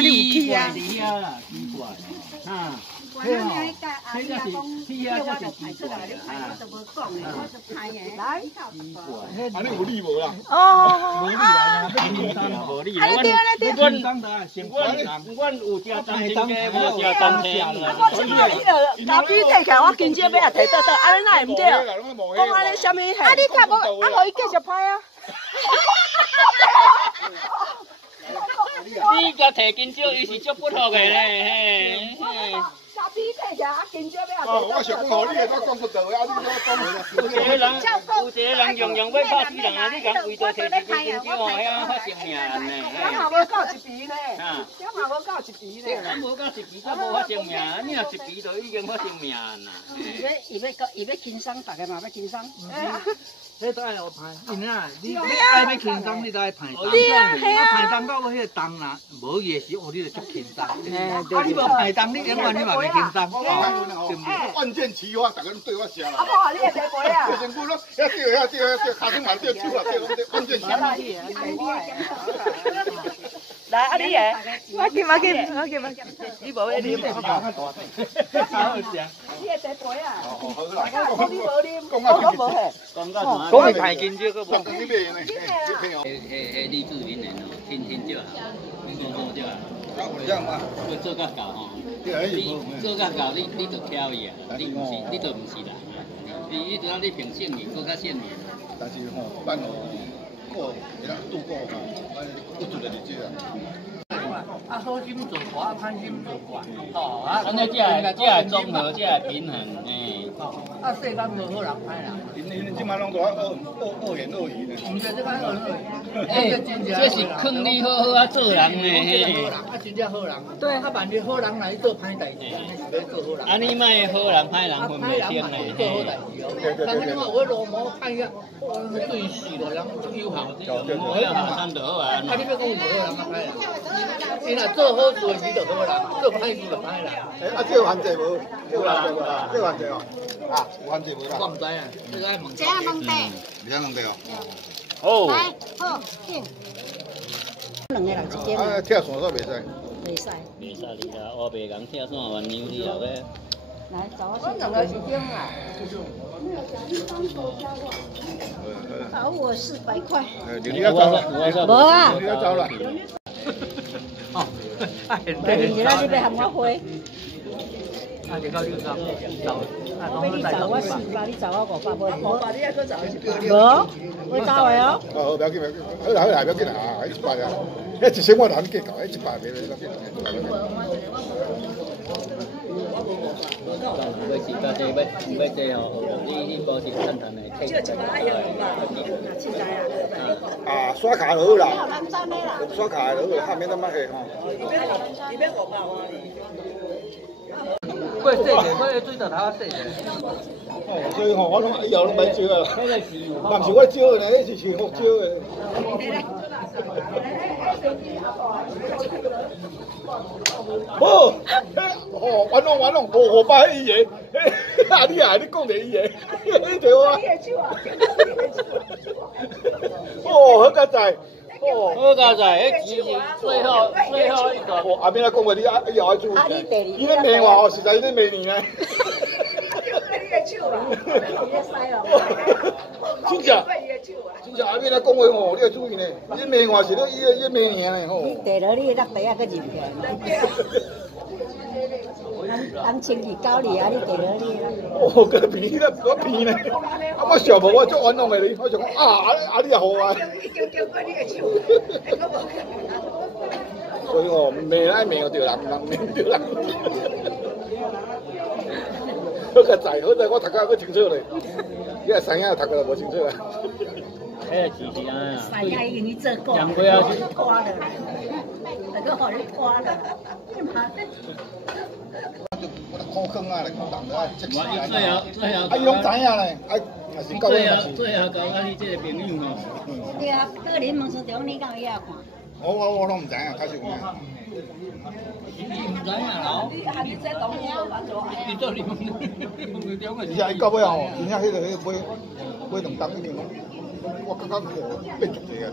看你有去啊。奇怪，啊。 我那边个阿弟阿公叫我就排出来，你排我就无讲的，我就排的。来，安尼有理无啦？哦，无理啦，无理。安尼对，安尼对。阮有食当天嘅，无食当天啦。我请问你了，咖啡摕起来，我今朝要来摕倒倒，安尼哪会唔对？讲安尼什么？啊，你才无，啊，互伊继续拍啊。你甲摕金蕉，伊是足不好嘅咧，嘿。 咖啡摕起来，啊，今朝要来哦，我想讲，互你个都讲不到啊！你讲有一个人，样样要拍死人啊！你讲为着摕一支金蕉哦，遐发生命案呢。我嘛无到一皮呢，啊，我嘛无到一皮呢。咱无到一皮，才无发生命，你若一皮就已经发生命案啦。伊要轻松，大家嘛要轻松。你都爱我排，因啊，你爱要轻松，你都爱排单。对啊，系啊。排单到我迄个单啦，无伊时哦，你就足轻松。啊，你无排单，你永远你嘛袂轻松，对不对？万箭齐发，大家对我笑啊，啦。无，你会地陪啊？身躯咯，遐吊，骹顶嘛吊手啦，吊万箭齐发。来，啊你个，我见，你无要啉，你会地陪啊？我你无啉，我无嘿。讲个排金蕉个无。你买呢？李志明的哦，挺少啊，无少啊。有这样吗？要做甲到吼，你做甲到你就挑伊啊，你就唔是人啊。你只要你凭性命，做较性命。但是吼，咱吼过会当度过吼，不足的日子啊。 啊，好心做寡，歹心做怪，吼啊！安尼这综合，这平衡，诶。啊，世间无好人歹人。因即摆拢做恶言恶语呢。毋是这摆恶人，诶，这是劝你好好啊做人呢。啊，真正好人。对，啊，万一好人来做歹代志，安尼是要做好人。安尼卖好人歹人分袂清嘞。做好代志哦。但是你看我罗毛歹个，对死了人足有效。无有下山就好啊。啊，你要讲有好人啊歹人？伊若做好事，伊就好人；做歹事就歹人。啊，这有犯罪无？这有犯罪无？这有犯罪哦。啊，有犯罪无啦？我唔知啊，这个爱问。这样问题。你想问对哦？好。来，好，进。两个人一间。啊，跳伞煞袂使。袂使。袂使你啦，我袂讲跳伞玩牛你后尾。来，找我两个一间啊。找我400块。你要走了，无啊。你要走了。哦，你今仔日要喊我回。啊，就到你走，啊，要你找我400，你找我500买。500你还搁找一无，我找的哦。哦，不要紧，好啦，不要紧啦，啊，100啊，迄1000我拿你计较，迄100袂要紧。要是到这要这哦，你保持简单的。这100要200，现在啊。啊，刷卡就好啦，刷卡就好，下面都买去吼。你要500啊？过细者，过水头头细者。哦，所以吼，我拢以后拢买少啊，嘛毋是我少的，迄是福少的。无，哦，完拢，500迄伊个，啊你啊，你讲着伊个，迄对我。哦，好佳哉。哦，好佳哉，迄钱是最后一个。哦，后面来讲话，你以后爱注意。伊咧骂我哦，实在咧骂你呢。真正，后面来讲话吼，你要注意呢。你骂我是咧，伊咧骂你呢吼。你地落你落地啊，搁入去。俺清气搞你啊，你地落你啦。哦，个骗啦，我骗呢。啊，我上无我做冤枉的你，我想讲啊，你也好啊。所以哦，骂爱骂就对人，人骂对人。好个在，好在我读甲阁清楚咧，你个三仔读个无清楚啊。迄个钱是安啊？三仔已经去做过，杨贵啊，刮了，那个好你刮了，我苦坑啊，来讲人啊，积极啊。最后，啊，伊拢知影咧，啊，也是到尾嘛是。最后交甲你这个朋友哦。对啊，个人问书中你敢有遐看？我拢唔知影，确实有影。唔知影咯。你这东西我做。你做你问中个。而且伊到尾吼，真正迄个买2担已经拢，我感觉变足济啊。